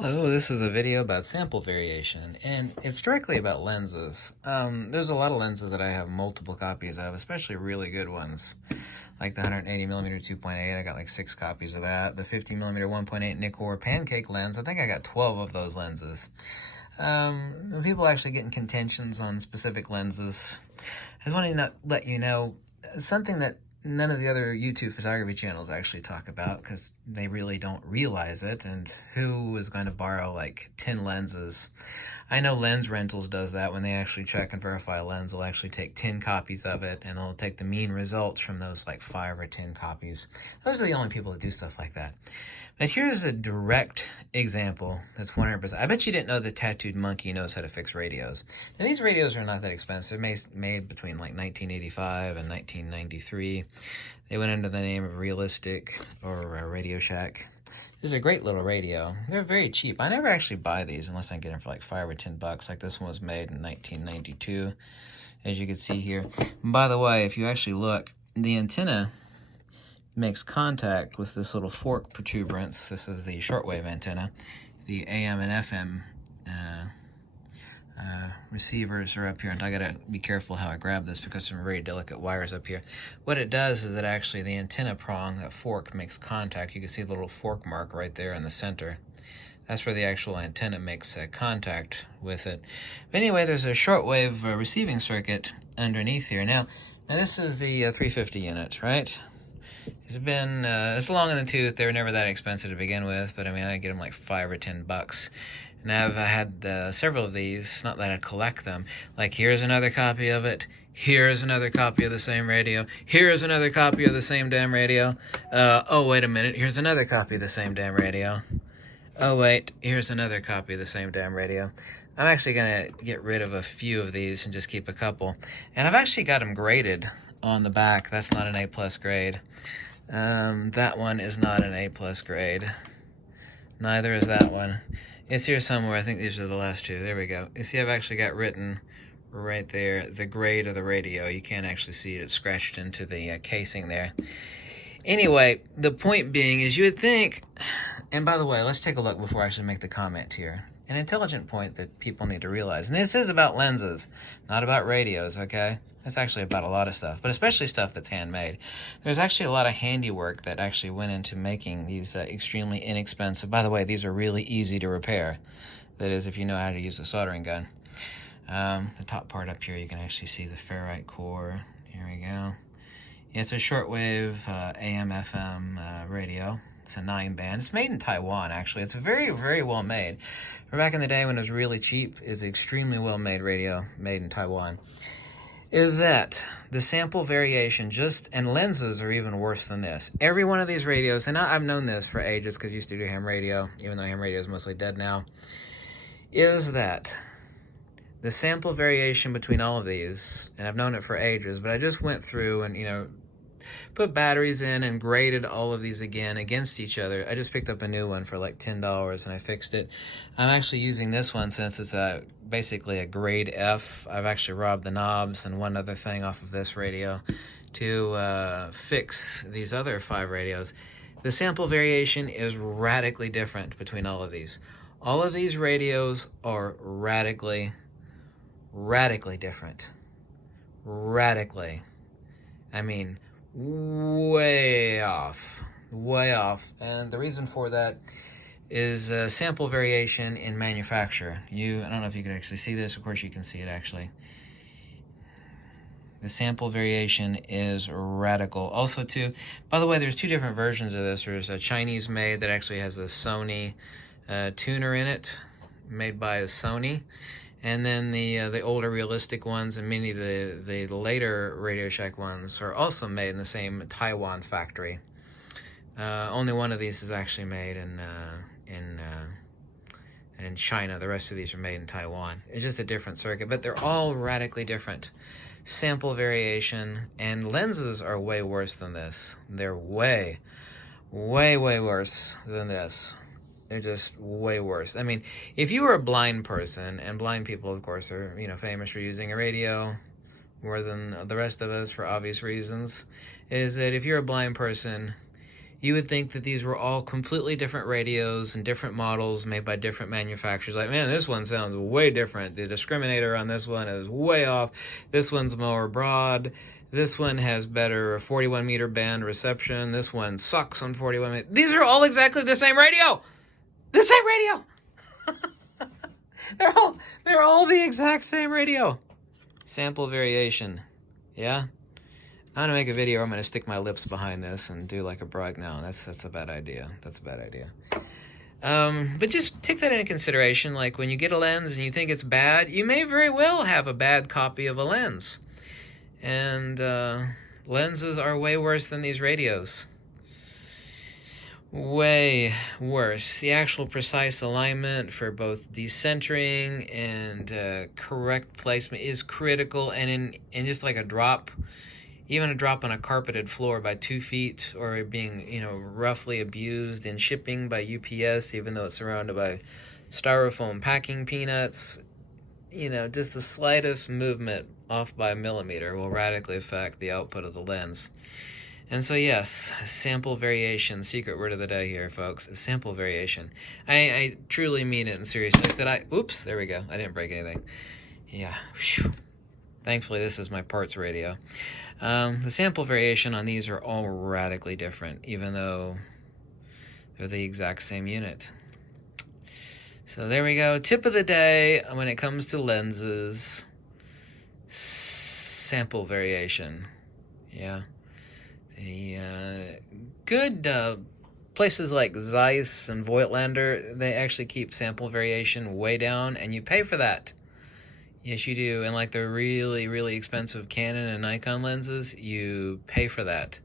Hello, this is a video about sample variation, and it's directly about lenses. There's a lot of lenses that I have multiple copies of, especially really good ones, like the 180mm 2.8. I got like 6 copies of that. The 50mm 1.8 Nikkor pancake lens, I think I got 12 of those lenses. People actually get in contentions on specific lenses. I just want to let you know something that none of the other YouTube photography channels actually talk about because they really don't realize it. And who is going to borrow like 10 lenses? I know Lens Rentals does that. When they actually check and verify a lens, they'll actually take 10 copies of it and they'll take the mean results from those like 5 or 10 copies. Those are the only people that do stuff like that. But here's a direct example that's 100%. I bet you didn't know the Tattooed Monkey knows how to fix radios. And these radios are not that expensive, made between like 1985 and 1993. They went under the name of Realistic or Radio Shack. This is a great little radio. They're very cheap. I never actually buy these unless I get them for like $5 or $10. Like this one was made in 1992, as you can see here. And by the way, if you actually look, the antenna makes contact with this little fork protuberance. This is the shortwave antenna. The AM and FM receivers are up here, and I gotta be careful how I grab this because some very delicate wires up here. What it does is that actually the antenna prong, that fork, makes contact. You can see the little fork mark right there in the center. That's where the actual antenna makes contact with it. But anyway, there's a shortwave receiving circuit underneath here. Now this is the 350 unit, right? It's long in the tooth. They were never that expensive to begin with, but I mean, I get them like $5 or $10. And I've had several of these, not that I collect them. Like, here's another copy of it. Here's another copy of the same radio. Here's another copy of the same damn radio. Oh, wait a minute. Here's another copy of the same damn radio. Oh, wait. Here's another copy of the same damn radio. I'm actually going to get rid of a few of these and just keep a couple. And I've actually got them graded on the back. That's not an A+ grade. That one is not an A+ grade. Neither is that one. It's here somewhere. I think these are the last two. There we go. You see, I've actually got written right there the grade of the radio. You can't actually see it. It's scratched into the casing there. Anyway, the point being is you would think, and by the way, let's take a look before I actually make the comment here. An intelligent point that people need to realize, and this is about lenses, not about radios, okay? It's actually about a lot of stuff, but especially stuff that's handmade. There's actually a lot of handiwork that actually went into making these extremely inexpensive. By the way, these are really easy to repair. That is, if you know how to use a soldering gun. The top part up here, you can actually see the ferrite core. Here we go. It's a shortwave AM/FM radio. It's a 9-band. It's made in Taiwan, actually. It's very, very well made. For back in the day when it was really cheap, it's an extremely well-made radio made in Taiwan. Is that the sample variation and lenses are even worse than this. Every one of these radios, and I've known this for ages because I used to do ham radio, even though ham radio is mostly dead now, is that the sample variation between all of these, and I've known it for ages, but I just went through and, put batteries in and graded all of these again against each other. I just picked up a new one for like $10 and I fixed it. I'm actually using this one since it's basically a grade F. I've actually robbed the knobs and one other thing off of this radio to fix these other 5 radios. The sample variation is radically different between all of these. All of these radios are radically different. Radically. I mean, way off. And the reason for that is sample variation in manufacture. I don't know if you can actually see this. Of course you can see it actually. The sample variation is radical. Also too, by the way, there's 2 different versions of this. There's a Chinese made that actually has a Sony tuner in it, made by a Sony. And then the older realistic ones and many of the later Radio Shack ones are also made in the same Taiwan factory. Only one of these is actually made in China. The rest of these are made in Taiwan. It's just a different circuit, but they're all radically different. Sample variation and lenses are way worse than this. They're way worse than this. They're just way worse. I mean, if you were a blind person, and blind people, of course, are, famous for using a radio more than the rest of us for obvious reasons, is that if you're a blind person, you would think that these were all completely different radios and different models made by different manufacturers. Like, man, this one sounds way different. The discriminator on this one is way off. This one's more broad. This one has better 41 meter band reception. This one sucks on 41 meter. These are all exactly the same radio. The same radio. they're all the exact same radio. Sample variation. Yeah. I'm gonna make a video where I'm gonna stick my lips behind this and do like a broad. No, that's a bad idea. That's a bad idea. But just take that into consideration. Like when you get a lens and you think it's bad, you may very well have a bad copy of a lens. And lenses are way worse than these radios. Way worse. The actual precise alignment for both decentering and correct placement is critical, and in just like a drop, even a drop on a carpeted floor by 2 feet, or being, roughly abused in shipping by UPS, even though it's surrounded by styrofoam packing peanuts, just the slightest movement off by a millimeter will radically affect the output of the lens. And so, yes, sample variation, secret word of the day here, folks, sample variation. I truly mean it in seriousness. Oops, there we go. I didn't break anything. Yeah, whew. Thankfully, this is my parts radio. The sample variation on these are all radically different, even though they're the exact same unit. So there we go. Tip of the day when it comes to lenses, sample variation. Yeah. The good places like Zeiss and Voigtlander, they actually keep sample variation way down, and you pay for that. Yes, you do. And like the really, really expensive Canon and Nikon lenses, you pay for that.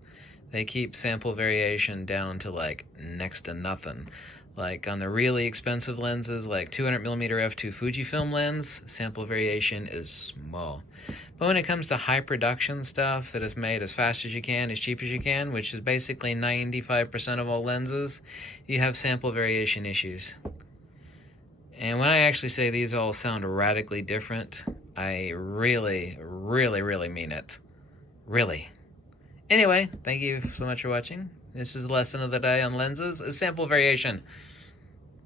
They keep sample variation down to like next to nothing. Like on the really expensive lenses, like 200mm f2 Fujifilm lens, sample variation is small. But when it comes to high production stuff that is made as fast as you can, as cheap as you can, which is basically 95% of all lenses, you have sample variation issues. And when I actually say these all sound radically different, I really, really, really mean it. Really. Anyway, thank you so much for watching. This is the lesson of the day on lenses, sample variation.